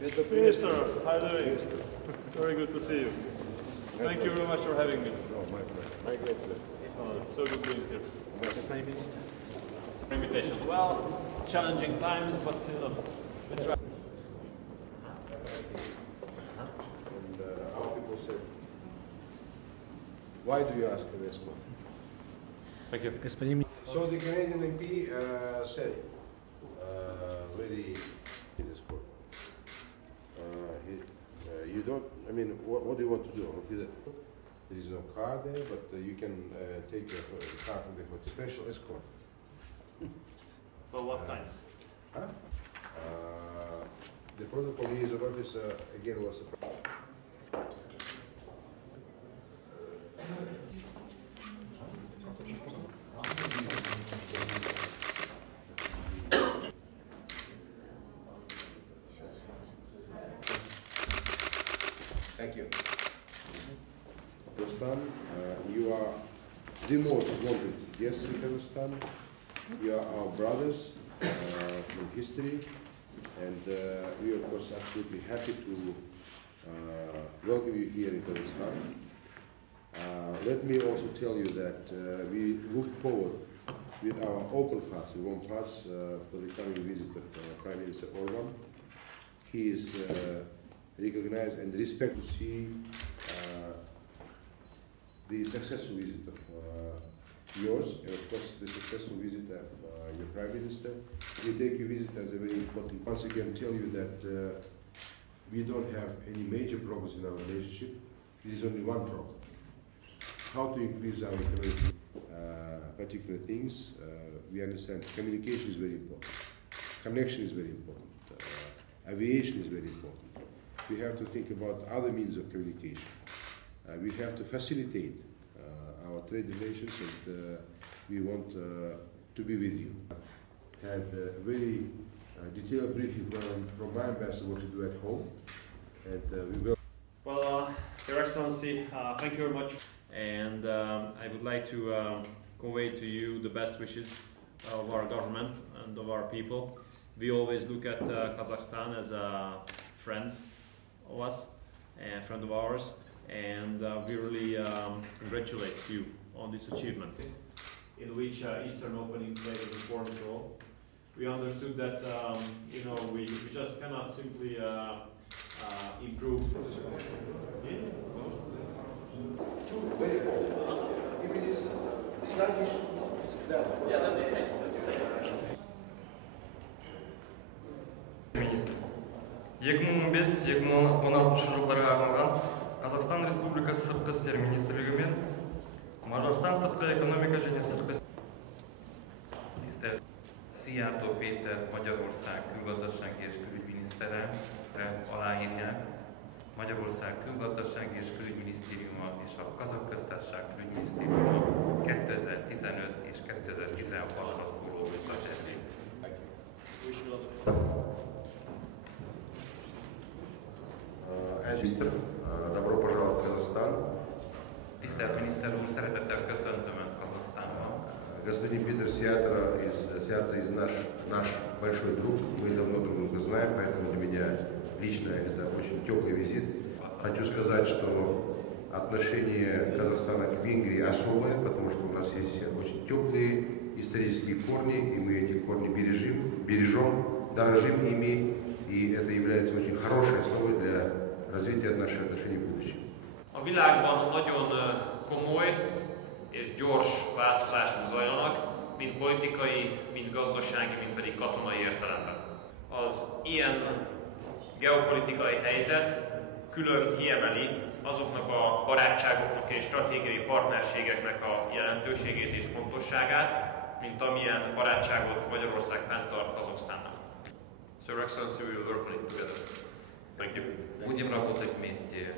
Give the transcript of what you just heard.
Minister, how are you doing? Very good to see you. Thank you very much for having me. No, my pleasure. My great pleasure. Oh, it's so good being here. That's my minister. Invitation. Well, challenging times, but let's try. And our people said, why do you ask this one? Thank you. So the Canadian MP said, very in this court. You don't, I mean, what do you want to do? There is no car there, but you can take your car from the special escort. For what time? Huh? The protocol is about this, again, was a Thank you. Kazakhstan, you are the most wanted guest in Kazakhstan. You are our brothers in history, and we are, of course, absolutely happy to welcome you here in Kazakhstan. Let me also tell you that we look forward with our open hearts and warm hearts for the coming visit of Prime Minister Orban. He is recognized and respected to see the successful visit of yours, and of course the successful visit of your Prime Minister. We take your visit as a very important. Once again, tell you that we don't have any major problems in our relationship. There is only one problem: how to increase our economic particular things. We understand communication is very important, connection is very important, aviation is very important. We have to think about other means of communication. We have to facilitate our trade relations, and we want to be with you. Had a very detailed briefing from my ambassador what to do at home, and we will. Well, Your Excellency, thank you very much, and I would like to convey to you the best wishes of our government and of our people. We always look at Kazakhstan as a friend of us, a friend of ours, and we really congratulate you on this achievement, in which Eastern opening played an important role. We understood that we just cannot simply improve. If it is sluggish, Yeah, that's the same. Министр. 2015-2016 жылдарға арналған Қазақстан Республикасы Сыртқы істер министрлігі мен Мажарстан Сыртқы экономика және сыртқы Петер Siyярто Magyarország külgazdasági és külügyminisztere aláírják Magyarország külgazdasági és külügyminisztériuma és a Kazakh Köztársaság külügyminisztériuma 2015 és 2016-ra szóló budapesti. Министр, добро пожаловать в Казахстан. Tisztelt miniszter úr, szeretettel köszöntöm Önt Kazaksztánban. Господин Петер Сийярто из наш большой друг. Мы давно друг друга знаем, поэтому для меня лично это очень теплый визит. Хочу сказать, что отношение Казахстана к Венгрии особое, потому что у нас есть очень теплые исторические корни, и мы эти корни бережем, дорожим ими, и это является очень хорошей основой для развития наших отношений в будущем. A világban nagyon komoly és gyors változások zajlanak, mind politikai, mind gazdasági, mind pedig katonai értelemben. Az ilyen geopolitikai helyzet külön kiemeli azoknak a barátságoknak és stratégiai partnerségeknek a jelentőségét és fontosságát, mint amilyen barátságot Magyarország fenntart Kazaksztánnal. Your Excellency, we will work on it together. Thank you. Будем работать вместе.